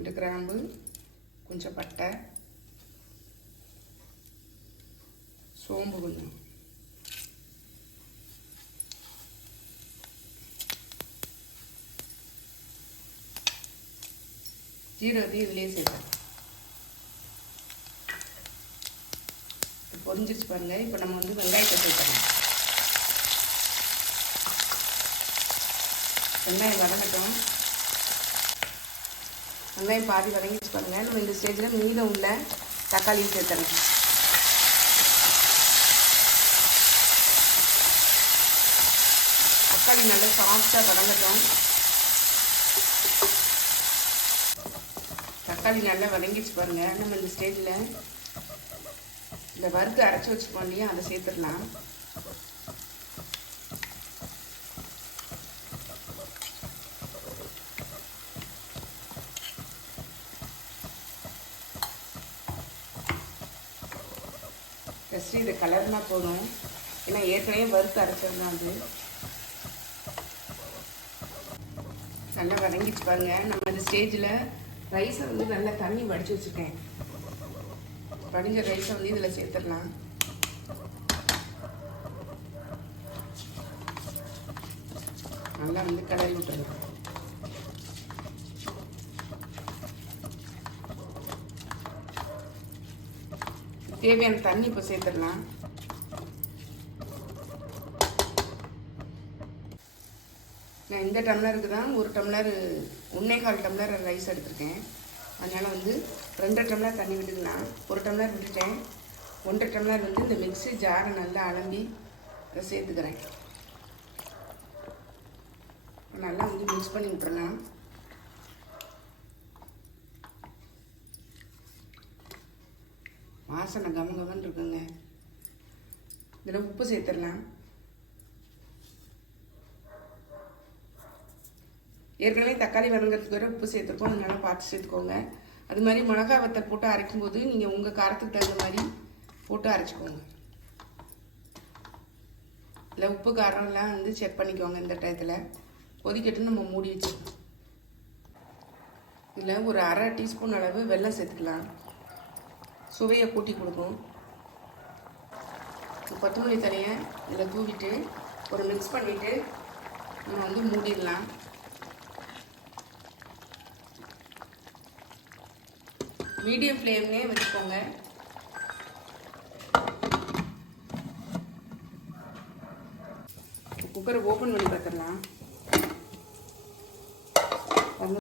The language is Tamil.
2 கிராம்பு, கொஞ்சம் பட்டை, சோம்பு கொஞ்சம், ஜீரகத்தையும் இதுலேயே சேர்த்தேன். பொரிஞ்சிருச்சு பாருங்க. இப்போ நம்ம வந்து வெங்காயத்தை சேர்த்தலாம். வெங்காயம் வதங்கட்டும். வெங்காயம் பாதி வதங்கிச்சு பாருங்க. நம்ம இந்த ஸ்டேஜில் மீதம் உள்ள தக்காளியும் சேர்த்தலாம். தக்காளி நல்லா சாஃப்டாக வதங்கட்டும். தக்காளி நல்லா வதங்கிச்சு பாருங்க. நம்ம இந்த ஸ்டேஜில் இந்த வறுத்து அரைச்சி வச்சுப்போம் இல்லையா, அதை சேர்த்துடலாம். ஜஸ்ட் இது கலர்னா போதும், ஏன்னா ஏற்கனவே வறுத்து அரைச்சதுதான் அது. நல்லா வதங்கிச்சு பாருங்க. நம்ம இந்த ஸ்டேஜில் ரைஸை வந்து நல்லா தண்ணி வடித்து வச்சுருக்கேன். வடிஞ்ச ரைஸை வந்து இதில் சேர்த்துடலாம். நல்லா வந்து கலரி விட்டுடலாம். தேவையான தண்ணி இப்போ சேர்த்துடலாம். நான் இந்த டம்ளருக்கு தான் 1 டம்ளர் 1.25 டம்ளர் ரைஸ் எடுத்திருக்கேன். அதனால் வந்து 2 டம்ளர் தண்ணி விட்டுக்கலாம். 1 டம்ளர் விட்டுட்டேன். 1.5 டம்ளர் வந்து இந்த மிக்ஸி ஜாரை நல்லா அலம்பி இதை சேர்த்துக்கிறேன். நல்லா வந்து மிக்ஸ் பண்ணி விட்டுறலாம். வாசனை கமகமன்னு இருக்குங்க. இதில் உப்பு சேர்த்துடலாம். ஏற்கனவே தக்காளி வதங்கிறதுக்கு வேறு உப்பு சேர்த்துருக்கோம், அதனால பார்த்து சேர்த்துக்கோங்க. அது மாதிரி மிளகா வத்தல் போட்டு அரைக்கும்போது நீங்கள் உங்கள் காரத்துக்கு தகுந்த மாதிரி போட்டு அரைச்சிக்கோங்க. இல்லை உப்பு காரம்லாம் வந்து செக் பண்ணிக்கோங்க. இந்த டயத்தில் கொதிக்கட்டு நம்ம மூடி வச்சுக்கலாம். இதில் ஒரு 1/2 டீஸ்பூன் அளவு வெல்லம் சேர்த்துக்கலாம். சுவையை கூட்டி கொடுக்கும். கொத்தமல்லி தழையை இதில் தூவிட்டு ஒரு மிக்ஸ் பண்ணிவிட்டு நம்ம வந்து மூடிடலாம். மீடியம் ஃப்ளேம்லேயே வச்சுக்கோங்க. குக்கரை ஓப்பன் பண்ணி பார்த்துடலாம்.